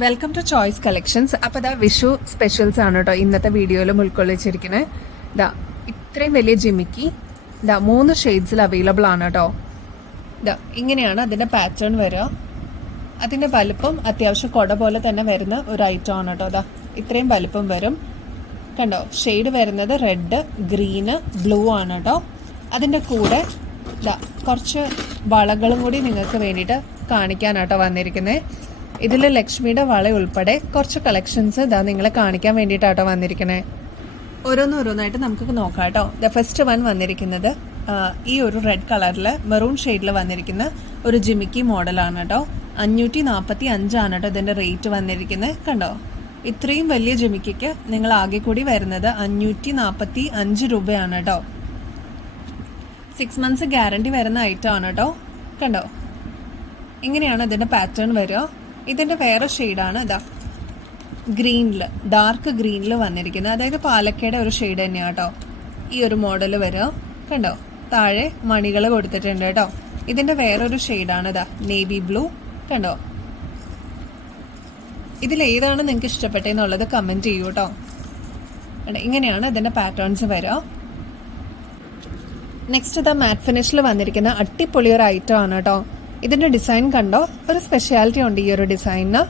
Welcome to choice collections. അപ്പോൾ ഇതാ Vishu specials ആണ് കേട്ടോ ഇന്നത്തെ വീഡിയോയിലും ഉൾക്കൊള്ളിച്ചിരിക്കുന്നത്. ഇതാ ഇത്രയും വലിയ ജിമിക്കി ഇതാ 3 ഷെയ്ഡ്സിൽ അവൈലബിൾ ആണ് കേട്ടോ. ഇതാ ഇങ്ങനെയാണ് അതിൻ്റെ പാറ്റേൺ വരിക. അതിൻ്റെ വലുപ്പം അത്യാവശ്യം കൊട പോലെ തന്നെ വരുന്ന ഒരു ഐറ്റം ആണ് കേട്ടോ. ഇതാ ഇത്രയും വലുപ്പം വരും. കണ്ടോ, ഷെയ്ഡ് വരുന്നത് റെഡ്, ഗ്രീന്, ബ്ലൂ ആണ് കേട്ടോ. അതിൻ്റെ കൂടെ ഇതാ കുറച്ച് വളകളും കൂടി നിങ്ങൾക്ക് വേണ്ടിയിട്ട് കാണിക്കാനാട്ടോ വന്നിരിക്കുന്നത്. ഇതിൽ ലക്ഷ്മിയുടെ വള ഉൾപ്പെടെ കുറച്ച് കളക്ഷൻസ് ഇതാ നിങ്ങളെ കാണിക്കാൻ വേണ്ടിയിട്ടാട്ടോ വന്നിരിക്കണേ. ഓരോന്നായിട്ട് നമുക്ക് നോക്കാം കേട്ടോ. ദ ഫസ്റ്റ് വൺ വന്നിരിക്കുന്നത് ഈ ഒരു റെഡ് കളറിൽ മെറൂൺ ഷെയ്ഡിൽ വന്നിരിക്കുന്ന ഒരു ജിമിക്കി മോഡലാണ് കേട്ടോ. 545 ആണ് കേട്ടോ ഇതിൻ്റെ റേറ്റ് വന്നിരിക്കുന്നത്. കണ്ടോ, ഇത്രയും വലിയ ജിമിക്കിക്ക് നിങ്ങൾ ആകെ കൂടി വരുന്നത് 545 രൂപയാണ് കേട്ടോ. 6 months ഗ്യാരണ്ടി വരുന്ന ഐറ്റം ആണ് കേട്ടോ. കണ്ടോ, ഇങ്ങനെയാണ് ഇതിൻ്റെ പാറ്റേൺ വരിക. ഇതിൻ്റെ വേറെ ഷെയ്ഡാണ് ഇതാ ഗ്രീനിൽ, ഡാർക്ക് ഗ്രീനിൽ വന്നിരിക്കുന്നത്. അതായത് പാലക്കയുടെ ഒരു ഷെയ്ഡ് തന്നെയാണ് കേട്ടോ ഈ ഒരു മോഡൽ വരിക. കണ്ടോ, താഴെ മണികൾ കൊടുത്തിട്ടുണ്ട് കേട്ടോ. ഇതിൻ്റെ വേറൊരു ഷെയ്ഡാണ് ഇതാ നേവി ബ്ലൂ. കണ്ടോ, ഇതിലേതാണ് നിങ്ങൾക്ക് ഇഷ്ടപ്പെട്ടതെന്നുള്ളത് കമൻറ്റ് ചെയ്യൂ കേട്ടോ. ഇങ്ങനെയാണ് ഇതിൻ്റെ പാറ്റേൺസ് വരിക. നെക്സ്റ്റ് ഇതാ മാറ്റ് ഫിനിഷിൽ വന്നിരിക്കുന്ന അടിപൊളി ഒരു ഐറ്റം ആണ് കേട്ടോ. ഇതിൻ്റെ ഡിസൈൻ കണ്ടോ, ഒരു സ്പെഷ്യാലിറ്റി ഉണ്ട് ഈ ഒരു ഡിസൈനിന്.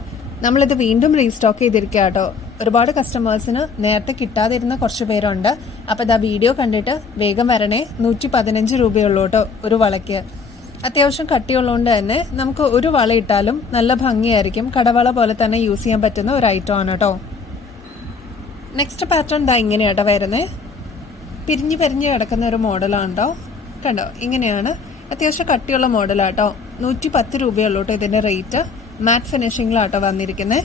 നമ്മളിത് വീണ്ടും റീസ്റ്റോക്ക് ചെയ്തിരിക്കുക കേട്ടോ. ഒരുപാട് കസ്റ്റമേഴ്സിന് നേരത്തെ കിട്ടാതിരുന്ന കുറച്ച് പേരുണ്ട്. അപ്പോൾ ഇതാ വീഡിയോ കണ്ടിട്ട് വേഗം വരണേ. 115 രൂപയുള്ളൂ കേട്ടോ ഒരു വളയ്ക്ക്. അത്യാവശ്യം കട്ടിയുള്ളതുകൊണ്ട് തന്നെ നമുക്ക് ഒരു വള ഇട്ടാലും നല്ല ഭംഗിയായിരിക്കും. കടവള പോലെ തന്നെ യൂസ് ചെയ്യാൻ പറ്റുന്ന ഒരു ഐറ്റം ആണ് കേട്ടോ. നെക്സ്റ്റ് പാറ്റേൺ ഇതാ ഇങ്ങനെയാട്ടോ വരുന്നത്. പിരിഞ്ഞ് കിടക്കുന്ന ഒരു മോഡലാണ് കേട്ടോ. കണ്ടോ, ഇങ്ങനെയാണ്. അത്യാവശ്യം കട്ടിയുള്ള മോഡലാട്ടോ. 110 രൂപയുള്ളൂ കേട്ടോ ഇതിൻ്റെ റേറ്റ്. മാറ്റ് ഫിനിഷിങ്ങിലാട്ടോ വന്നിരിക്കുന്നത്.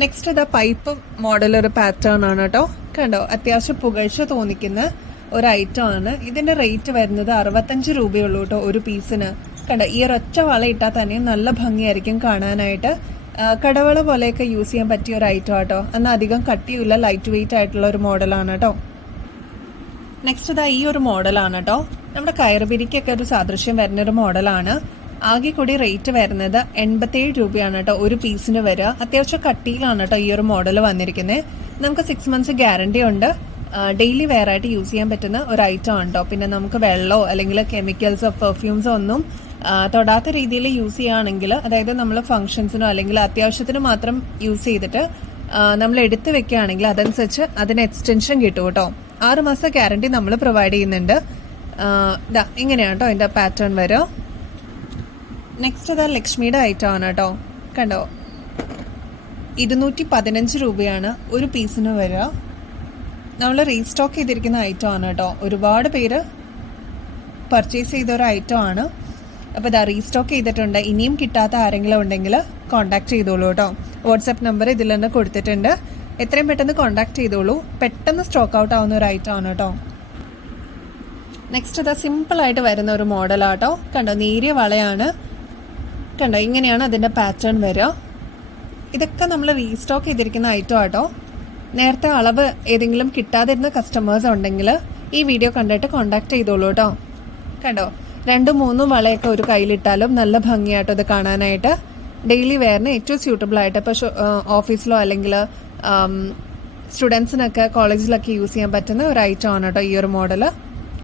നെക്സ്റ്റ് ഇതാ പൈപ്പ് മോഡൽ ഒരു പാറ്റേൺ ആണ് കേട്ടോ. കണ്ടോ, അത്യാവശ്യം പുകഴ്ച തോന്നിക്കുന്ന ഒരു ഐറ്റം ആണ്. ഇതിൻ്റെ റേറ്റ് വരുന്നത് 65 രൂപയുള്ളൂ കേട്ടോ ഒരു പീസിന്. കണ്ടോ, ഈ ഒരൊറ്റ വള ഇട്ടാൽ തന്നെ നല്ല ഭംഗിയായിരിക്കും കാണാനായിട്ട്. കടവള പോലെയൊക്കെ യൂസ് ചെയ്യാൻ പറ്റിയ ഒരു ഐറ്റം ആട്ടോ. എന്നാൽ അധികം കട്ടിയില്ല, ലൈറ്റ് വെയിറ്റ് ആയിട്ടുള്ള ഒരു മോഡലാണ് കേട്ടോ. നെക്സ്റ്റ് ഇതാ ഈ ഒരു മോഡലാണ് കേട്ടോ. നമ്മുടെ കയറുപിരിക്കൊക്കെ ഒരു സാദൃശ്യം വരുന്നൊരു മോഡലാണ്. ആകെ കൂടി റേറ്റ് വരുന്നത് 87 രൂപയാണ് കേട്ടോ ഒരു പീസിന് വരിക. അത്യാവശ്യം കട്ടിയിലാണ് കേട്ടോ ഈ ഒരു മോഡൽ വന്നിരിക്കുന്നത്. നമുക്ക് 6 months ഗ്യാരണ്ടി ഉണ്ട്. ഡെയിലി വെയർ ആയിട്ട് യൂസ് ചെയ്യാൻ പറ്റുന്ന ഒരു ഐറ്റം ആണ് കേട്ടോ. പിന്നെ നമുക്ക് വെള്ളമോ അല്ലെങ്കിൽ കെമിക്കൽസോ പെർഫ്യൂംസോ ഒന്നും തൊടാത്ത രീതിയിൽ യൂസ് ചെയ്യുകയാണെങ്കിൽ, അതായത് നമ്മൾ ഫംഗ്ഷൻസിനോ അല്ലെങ്കിൽ അത്യാവശ്യത്തിന് മാത്രം യൂസ് ചെയ്തിട്ട് നമ്മൾ എടുത്ത് വെക്കുകയാണെങ്കിൽ അതനുസരിച്ച് അതിന് എക്സ്റ്റൻഷൻ കിട്ടും കേട്ടോ. 6 മാസം ഗ്യാരണ്ടി നമ്മൾ പ്രൊവൈഡ് ചെയ്യുന്നുണ്ട്. ഇതാ ഇങ്ങനെയാണ് കേട്ടോ അതിൻ്റെ പാറ്റേൺ വരും. നെക്സ്റ്റ് ഇതാ ലക്ഷ്മിയുടെ ഐറ്റം ആണ് കേട്ടോ. കണ്ടോ, 215 രൂപയാണ് ഒരു പീസിന് വരിക. നമ്മൾ റീസ്റ്റോക്ക് ചെയ്തിരിക്കുന്ന ഐറ്റം ആണ് കേട്ടോ. ഒരുപാട് പേര് പർച്ചേസ് ചെയ്ത ഒരു ഐറ്റം ആണ്. അപ്പോൾ ഇതാ റീസ്റ്റോക്ക് ചെയ്തിട്ടുണ്ട്. ഇനിയും കിട്ടാത്ത ആരെങ്കിലും ഉണ്ടെങ്കിൽ കോൺടാക്ട് ചെയ്തോളൂ കേട്ടോ. വാട്സാപ്പ് നമ്പർ ഇതിൽ തന്നെ കൊടുത്തിട്ടുണ്ട്. എത്രയും പെട്ടെന്ന് കോൺടാക്ട് ചെയ്തോളൂ. പെട്ടെന്ന് സ്റ്റോക്ക് ഔട്ട് ആവുന്ന ഒരു ഐറ്റം ആണ് കേട്ടോ. നെക്സ്റ്റ് ഇതാ സിമ്പിളായിട്ട് വരുന്ന ഒരു മോഡലാട്ടോ. കണ്ടോ, നേരിയ വളയാണ്. കണ്ടോ, ഇങ്ങനെയാണ് അതിൻ്റെ പാറ്റേൺ വരിക. ഇതൊക്കെ നമ്മൾ റീസ്റ്റോക്ക് ചെയ്തിരിക്കുന്ന ഐറ്റം ആട്ടോ. നേരത്തെ അളവ് ഏതെങ്കിലും കിട്ടാതിരുന്ന കസ്റ്റമേഴ്സ് ഉണ്ടെങ്കിൽ ഈ വീഡിയോ കണ്ടിട്ട് കോൺടാക്ട് ചെയ്തോളൂ കേട്ടോ. കണ്ടോ, 2-3 വളയൊക്കെ ഒരു കയ്യിലിട്ടാലും നല്ല ഭംഗിയായിട്ടോ ഇത് കാണാനായിട്ട്. ഡെയിലി വെയറിന് ഏറ്റവും സ്യൂട്ടബിൾ ആയിട്ട് ഇപ്പോൾ ഓഫീസിലോ അല്ലെങ്കിൽ സ്റ്റുഡൻസിനൊക്കെ കോളേജിലൊക്കെ യൂസ് ചെയ്യാൻ പറ്റുന്ന ഒരു ഐറ്റം ആണ് കേട്ടോ ഈ ഒരു മോഡൽ.